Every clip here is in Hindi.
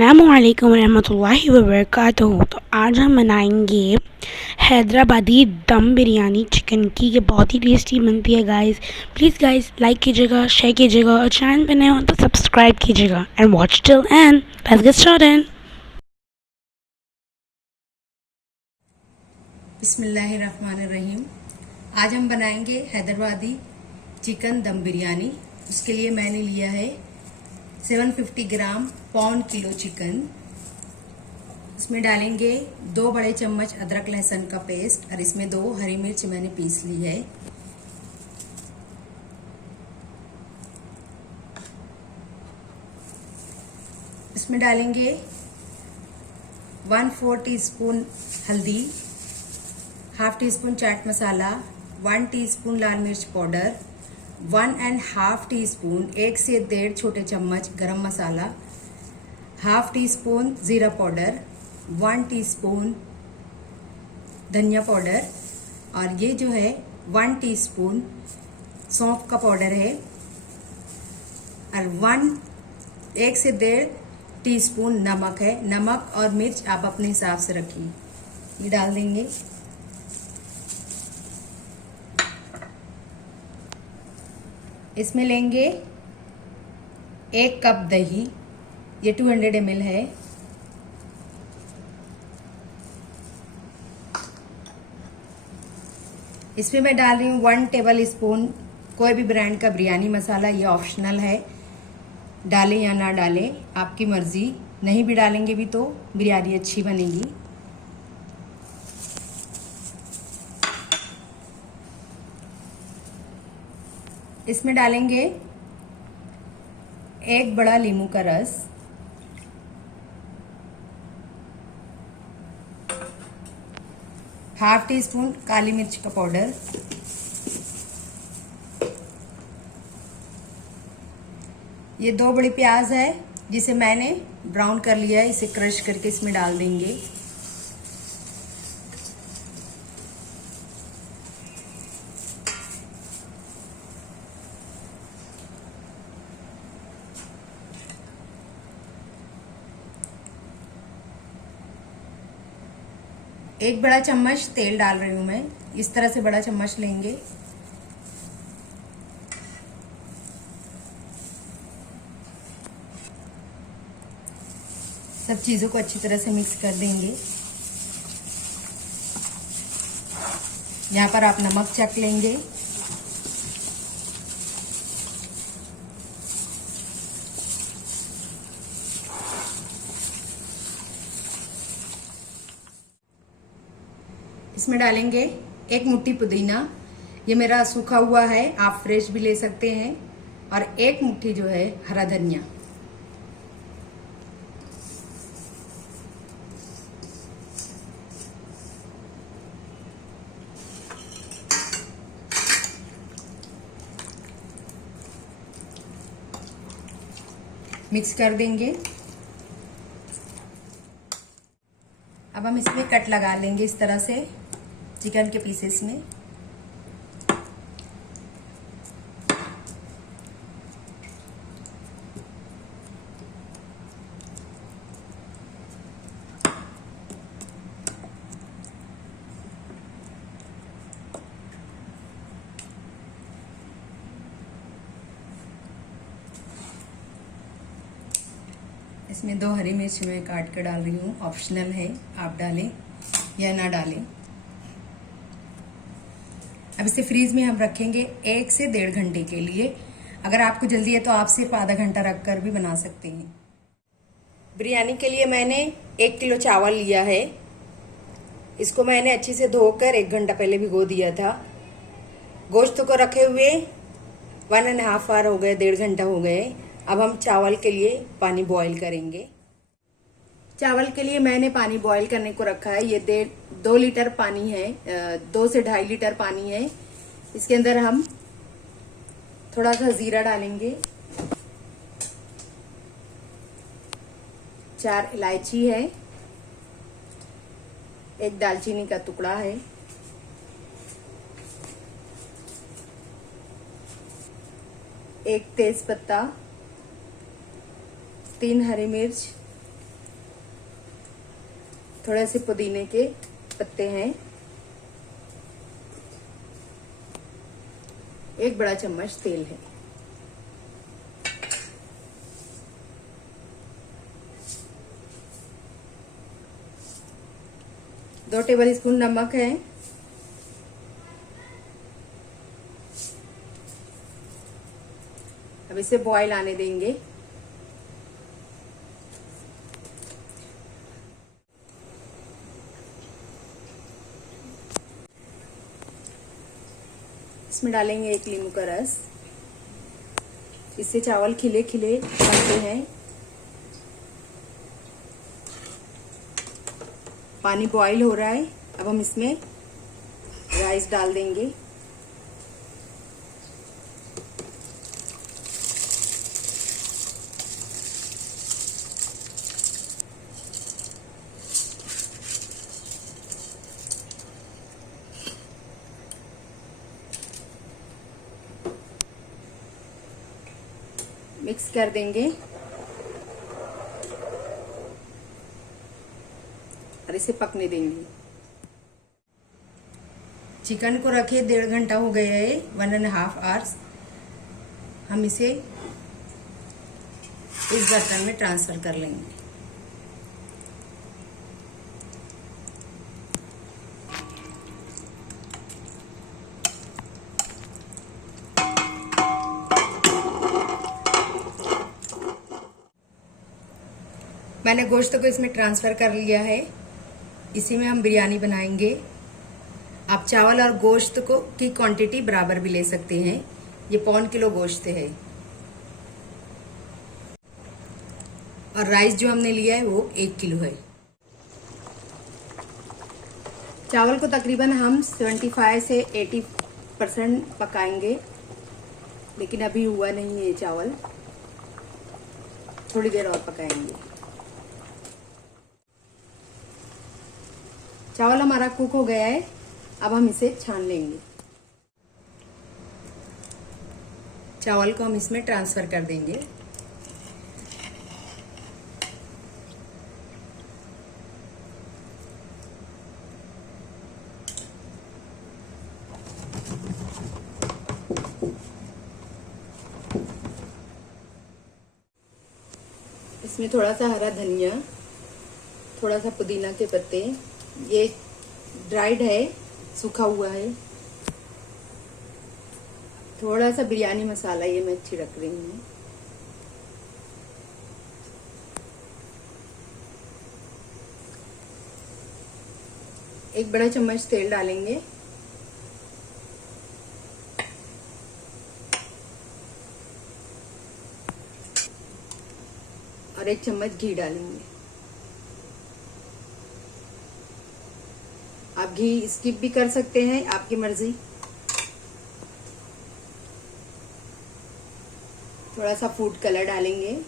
अस्सलामुअलैकुम रहमतुल्लाहि व बरकातुहू। तो आज हम बनाएंगे हैदराबादी दम बिरयानी चिकन की। ये बहुत ही टेस्टी बनती है गाइस। प्लीज़ गाइस लाइक कीजिएगा, शेयर कीजिएगा और चैनल पे नए हो तो सब्सक्राइब कीजिएगा and watch till and. Let's get started. बिस्मिल्लाहिर्रहमानिर्रहीम। आज हम बनाएंगे हैदराबादी चिकन दम बिरयानी। उसके लिए मैंने लिया है 750 ग्राम पौन किलो चिकन। इसमें डालेंगे 2 बड़े चम्मच अदरक लहसुन का पेस्ट और इसमें 2 हरी मिर्च मैंने पीस ली है। इसमें डालेंगे 1/4 टीस्पून हल्दी, half tea spoon chaat masala, 1 teaspoon लाल मिर्च पाउडर, 1.5 टीस्पून 1 से 1.5 छोटे चम्मच गरम मसाला, हाफ टी स्पून जीरा पाउडर, 1 टीस्पून धनिया पाउडर और ये जो है 1 टीस्पून सौंफ का पाउडर है और 1 से 1.5 टीस्पून नमक है। नमक और मिर्च आप अपने हिसाब से रखिए। ये डाल देंगे। इसमें लेंगे 1 कप दही, ये 200 ml है। इसमें मैं डाल रही हूँ 1 टेबल स्पून कोई भी ब्रांड का बिरयानी मसाला। ये ऑप्शनल है, डालें या ना डालें आपकी मर्जी। नहीं भी डालेंगे भी तो बिरयानी अच्छी बनेगी। इसमें डालेंगे 1 बड़ा नींबू का रस, हाफ टी स्पून काली मिर्च का पाउडर, ये 2 बड़ी प्याज है जिसे मैंने ब्राउन कर लिया है। इसे क्रश करके इसमें डाल देंगे। एक बड़ा चम्मच तेल डाल रही हूं मैं। इस तरह से बड़ा चम्मच लेंगे। सब चीजों को अच्छी तरह से मिक्स कर देंगे। यहाँ पर आप नमक चख लेंगे। इसमें डालेंगे 1 मुट्ठी पुदीना, ये मेरा सूखा हुआ है, आप फ्रेश भी ले सकते हैं, और 1 मुट्ठी जो है हरा धनिया। मिक्स कर देंगे। अब हम इसमें कट लगा लेंगे इस तरह से चिकन के पीसेस में। इसमें 2 हरी मिर्च मैं काट कर डाल रही हूँ, ऑप्शनल है, आप डालें या ना डालें। अब इसे फ्रीज में हम रखेंगे 1 से 1.5 घंटे के लिए। अगर आपको जल्दी है तो आप सिर्फ आधा घंटा रखकर भी बना सकते हैं। बिरयानी के लिए मैंने 1 किलो चावल लिया है। इसको मैंने अच्छे से धोकर 1 घंटा पहले भिगो दिया था। गोश्त को रखे हुए 1.5 आवर हो गए, 1.5 घंटा हो गए। अब हम चावल के लिए पानी बॉईल करेंगे। चावल के लिए मैंने पानी बॉईल करने को रखा है। ये 2 लीटर पानी है, 2 से 2.5 लीटर पानी है। इसके अंदर हम थोड़ा सा जीरा डालेंगे, 4 इलायची है, 1 दालचीनी का टुकड़ा है, 1 तेज पत्ता, 3 हरी मिर्च, थोड़े से पुदीने के पत्ते हैं, 1 बड़ा चम्मच तेल है, दो टेबलस्पून नमक है, अब इसे बॉईल आने देंगे। इसमें डालेंगे 1 नींबू का रस, इससे चावल खिले खिले बनते हैं। पानी बॉईल हो रहा है, अब हम इसमें राइस डाल देंगे। मिक्स कर देंगे और इसे पकने देंगे। चिकन को रखे 1.5 घंटा हो गया है, 1.5 आवर्स। हम इसे इस बर्तन में ट्रांसफर कर लेंगे। मैंने गोश्त को इसमें ट्रांसफर कर लिया है, इसी में हम बिरयानी बनाएंगे। आप चावल और गोश्त को की क्वांटिटी बराबर भी ले सकते हैं। ये 1.25 किलो गोश्त है और राइस जो हमने लिया है वो 1 किलो है। चावल को तकरीबन हम 75 से 80% पकाएंगे, लेकिन अभी हुआ नहीं है चावल, थोड़ी देर और पकाएंगे। चावल हमारा कुक हो गया है, अब हम इसे छान लेंगे। चावल को हम इसमें ट्रांसफर कर देंगे। इसमें थोड़ा सा हरा धनिया, थोड़ा सा पुदीना के पत्ते, ये ड्राइड है, सूखा हुआ है, थोड़ा सा बिरयानी मसाला ये मैं छिड़क रही हूँ। एक बड़ा चम्मच तेल डालेंगे और 1 चम्मच घी डालेंगे। आप घी स्किप भी कर सकते हैं, आपकी मर्जी। थोड़ा सा फूड कलर डालेंगे,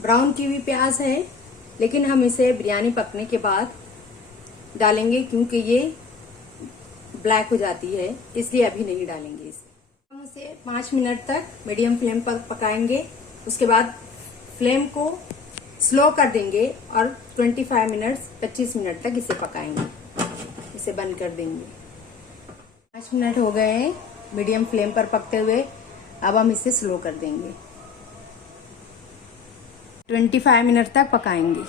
ब्राउन की हुई प्याज है, लेकिन हम इसे बिरयानी पकने के बाद डालेंगे क्योंकि ये ब्लैक हो जाती है, इसलिए अभी नहीं डालेंगे इसे। हम उसे 5 मिनट तक मीडियम फ्लेम पर पकाएंगे, उसके बाद फ्लेम को स्लो कर देंगे और 25 मिनट तक इसे पकाएंगे। इसे बंद कर देंगे। 5 मिनट हो गए हैं मीडियम फ्लेम पर पकते हुए, अब हम इसे स्लो कर देंगे। 25 मिनट तक पकाएंगे।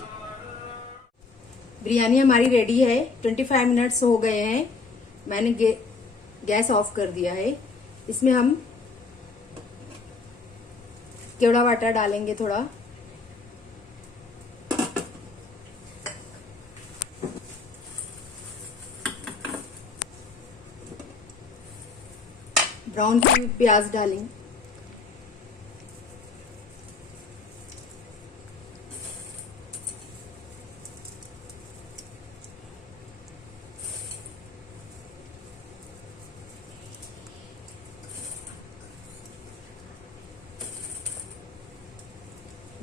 बिरयानी हमारी रेडी है, 25 मिनट्स हो गए हैं। मैंने गैस ऑफ कर दिया है। इसमें हम केवड़ा वाटर डालेंगे थोड़ा, ब्राउन की प्याज डालेंगे,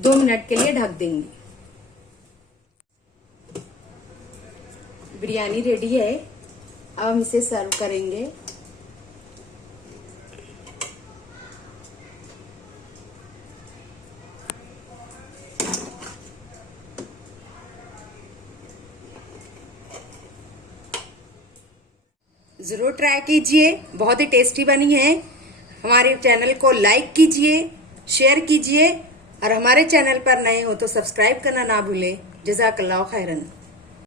2 मिनट के लिए ढक देंगे। बिरयानी रेडी है, अब हम इसे सर्व करेंगे। जरूर ट्राई कीजिए, बहुत ही टेस्टी बनी है। हमारे चैनल को लाइक कीजिए, शेयर कीजिए और हमारे चैनल पर नए हो तो सब्सक्राइब करना ना भूलें। जज़ाकल्लाह खैरन।